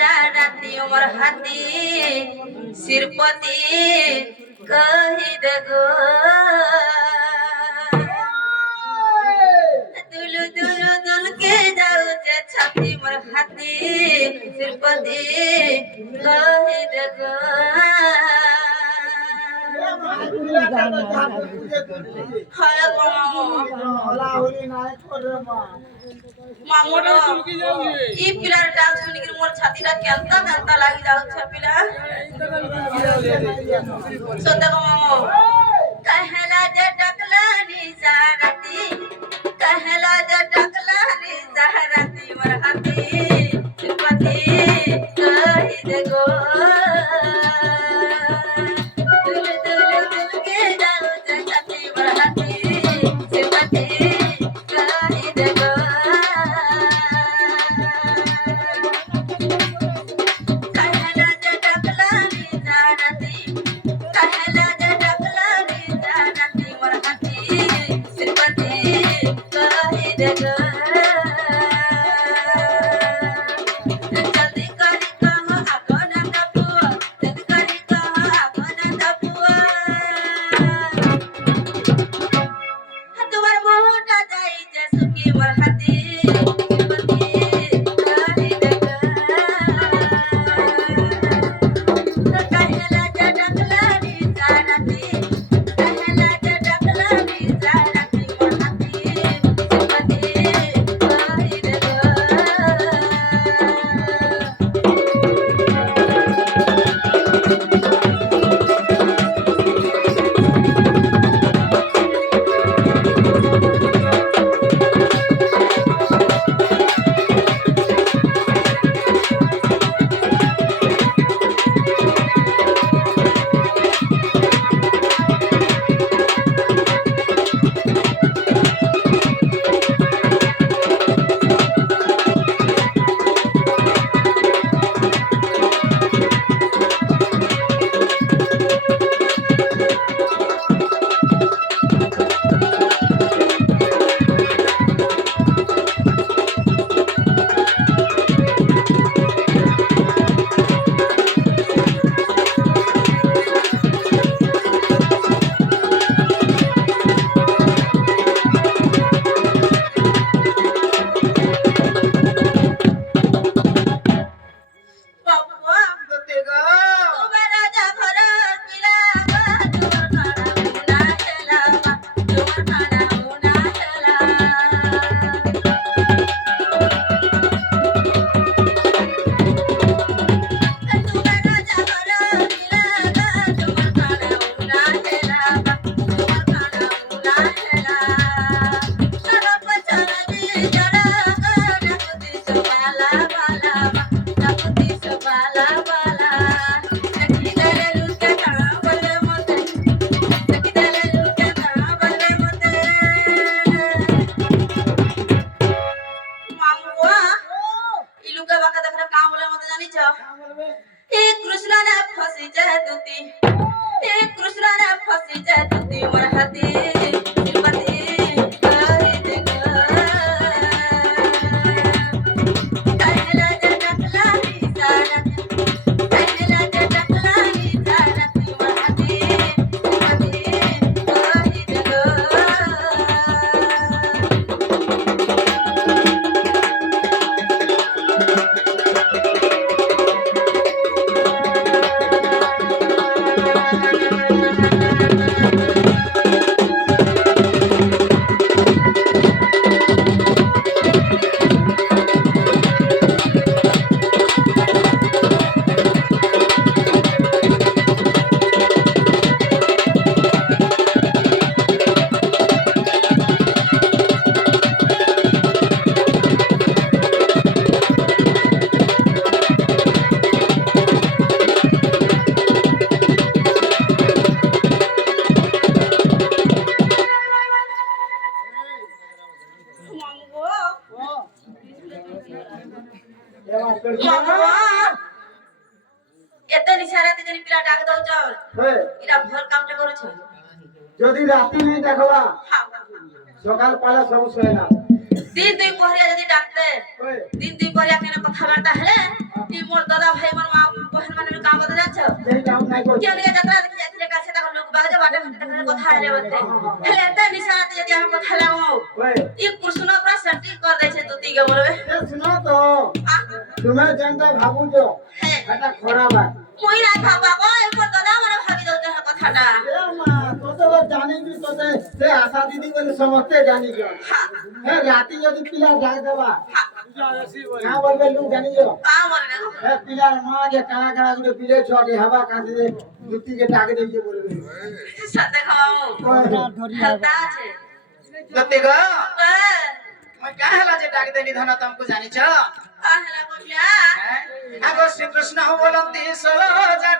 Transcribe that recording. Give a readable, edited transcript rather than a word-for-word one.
राती उमर हाथी सिरपति कही दगो दुलु दुलु दुल के जाऊ जे छाती मोर हाथी सिरपति कही दगो हाय मामोरो ई पिलार डाल सुनी के मोर छाती रा केंता केंता लागी जाऊ छ पिला सोता को मामो कहला जे डकलानी सारती कहला जे डकलानी सारती मोर हाथी सिरपति कही देगो दुल दुल दुल के जाऊ जे छाती मोर हाथी सिरपति कही देगो कहला जे डकलानी सारती कहला जे डकलानी सारती मोर हाथी सिरपति कही देगो जल्दी करी कहो आगो ना दपुआ जल्दी करी कहो आगो ना दपुआ तुम्हार मोटा जाई जे सुखी मोर हाथी सिरपति कही देगो कहला जे डकलानी सारती कहला जे डकलानी सारती मोर हाथी सिरपति कही देगो बाबुआ तुम्हारा राजा भरत मिलावा तुमर खाना मुना चलावा तुमर खाना मुना चला तुम्हारा राजा भरत मिलावा तुमर खाना मुना चलावा तुमर खाना मुना चला सब पचरा दी जरा नकुती सुबाला बाला नकुती सुबाला बाला नकी दले लुके ता बले मते नकी दले लुके ता बले मते मामुआ ई लुका बाका देखरा का बोले मते जानी छ ए कृष्ण ने फसी जाए तुती ए कृष्ण ने फसी जाए तुती मोर हाथी सिरपति कही देगो कहला जे डकलानी सारती कहला जे डकलानी सारती मोर हाथी सिरपति कही देगो এতে নিশারাতে যদি পিলা ডাক দাও চল এরা ভর কামটা করছ যদি রাতি নেই দেখবা সকাল পালা সব শুয়ে না দিন দুই পহরিয়া যদি ডাকতে দিন দুই পহরিয়া কেন কথাবার্তা হেলে টি মোর সেই কাম নাই করছে কেন কে যাত্রা দেখি যাত্রা কাছে তখন লোক বাজে বাটে তখন কথা হলে বলতে তাহলে এত নিশাতে যদি আমি কথা লাগাবো ওই এই প্রশ্ন প্রশ্ন ঠিক করে দিয়েছে তুই কে বলবে এ শুনো তো তুমি যেটা ভাবুছো হ্যাঁ এটা খারাপ আছে মই না ভাবা গো এরপর দাদা মানে ভাবি দাও তো কথাটা এ মা তোতে তো জানিবি তোতে সে আশা দিদি বলে সমস্ত জানি গো হ্যাঁ রাতি যদি পিলা ডাক দেবা না বলবে লোক জানিছো আমার না এ পিলার মা যে কানা কানা গুলো পিলে ছটে হাবা কাঁদে দুটিকে ডাক দিয়ে বলবে সাথে খাও হালতা আছে দত্তে গো হ্যাঁ মই কাহেলা যে ডাক দেলি ধন तुमको জানিছ আহলা বলিয়া আগো শ্রীকৃষ্ণ বলন্তি সরোজার